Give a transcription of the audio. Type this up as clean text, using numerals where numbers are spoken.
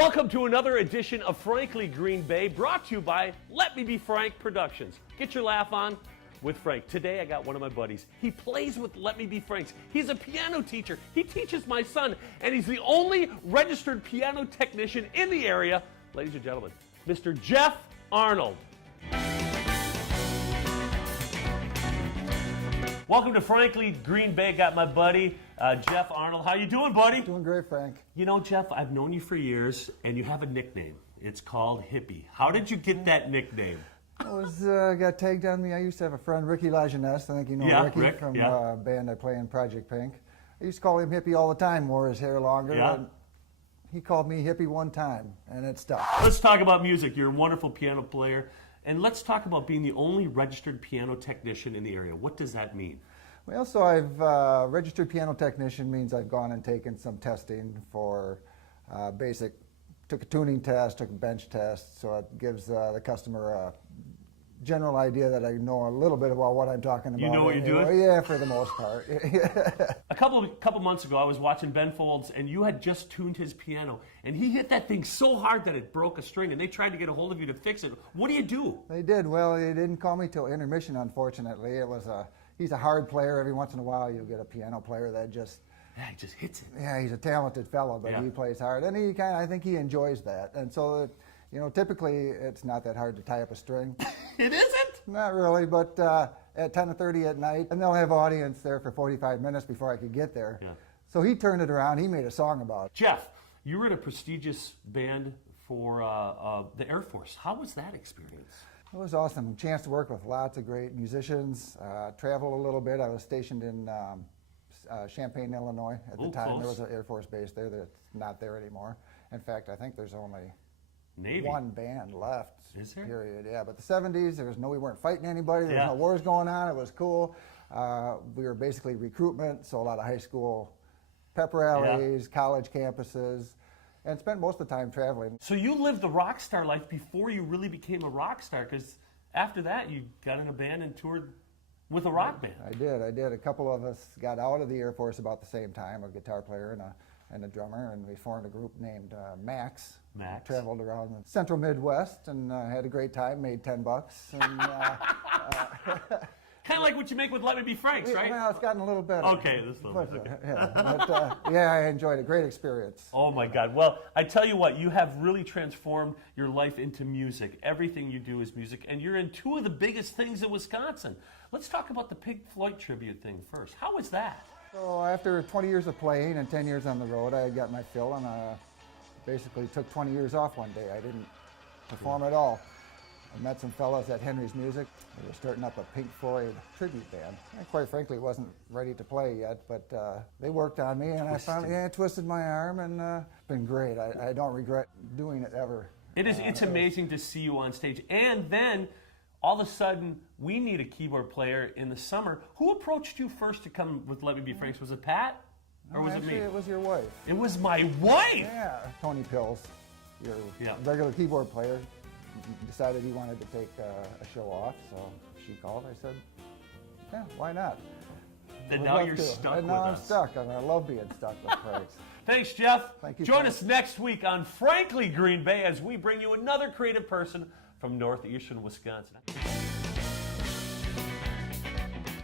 Welcome to another edition of Frankly Green Bay, brought to you by Let Me Be Frank Productions. Get your laugh on with Frank. Today I got one of my buddies. He plays with Let Me Be Franks. He's a piano teacher. He teaches my son, and he's the only registered piano technician in the area. Ladies and gentlemen, Mr. Jeff Arnold. Welcome to Frankly Green Bay. Got my buddy, Jeff Arnold. How you doing, buddy? Doing great, Frank. You know, Jeff, I've known you for years, and you have a nickname. It's called Hippie. How did you get that nickname? Got tagged on me. I used to have a friend, Ricky Lajeunesse. I think you know Ricky from a band I play in, Project Pink. I used to call him Hippie all the time, wore his hair longer. Yeah. And he called me Hippie one time, and it stuck. Let's talk about music. You're a wonderful piano player. And let's talk about being the only registered piano technician in the area. What does that mean? Well, so I've registered piano technician means I've gone and taken some testing for basic, took a tuning test, took a bench test, so it gives the customer a general idea that I know a little bit about what I'm talking about. You know what you're doing? Yeah, for the most part. A couple months ago, I was watching Ben Folds, and you had just tuned his piano, and he hit that thing so hard that it broke a string, and they tried to get a hold of you to fix it. What do you do? They did. Well, they didn't call me till intermission, unfortunately. It was he's a hard player. Every once in a while, you get a piano player that just... Yeah, he just hits it. Yeah, he's a talented fellow, but he plays hard, and I think he enjoys that. And so, typically it's not that hard to tie up a string. It isn't? Not really, but at 10:30 at night, and they'll have audience there for 45 minutes before I could get there. Yeah. So he turned it around. He made a song about it. Jeff, you were in a prestigious band for the Air Force. How was that experience? It was awesome. Chance to work with lots of great musicians. Traveled a little bit. I was stationed in Champaign, Illinois at the time. Close. There was an Air Force base there that's not there anymore. In fact, I think there's only Navy. one band left. Is there? Period. Yeah, but the 70s, we weren't fighting anybody. There was no wars going on. It was cool. We were basically recruitment, so a lot of high school pep rallies, college campuses, and spent most of the time traveling. So you lived the rock star life before you really became a rock star, because after that you got in a band and toured with a rock band. I did. A couple of us got out of the Air Force about the same time, a guitar player and a drummer, and we formed a group named Max. Max. Traveled around the central Midwest and had a great time, made $10. And, kind of like what you make with Let Me Be Franks, right? Well, it's gotten a little better. Okay, this little bit. I enjoyed it. Great experience. Oh my God. Well, I tell you what, you have really transformed your life into music. Everything you do is music, and you're in two of the biggest things in Wisconsin. Let's talk about the Pink Floyd tribute thing first. How was that? So after 20 years of playing and 10 years on the road, I got my fill, and basically took 20 years off one day. I didn't perform at all. I met some fellas at Henry's Music. They were starting up a Pink Floyd tribute band. I quite frankly wasn't ready to play yet, but they worked on me, and I finally twisted my arm, and it's been great. I don't regret doing it ever. It's amazing to see you on stage. And then all of a sudden, we need a keyboard player in the summer. Who approached you first to come with Let Me Be Franks? Was it Pat? Or was it me? It was your wife. It was my wife? Yeah. Tony Pills, your regular keyboard player, decided he wanted to take a show off, so she called. I said, yeah, why not? And now you're stuck with us. And now I'm stuck, and I love being stuck with Franks. Thanks, Jeff. Thank you. Join us next week on Frankly Green Bay as we bring you another creative person from northeastern Wisconsin.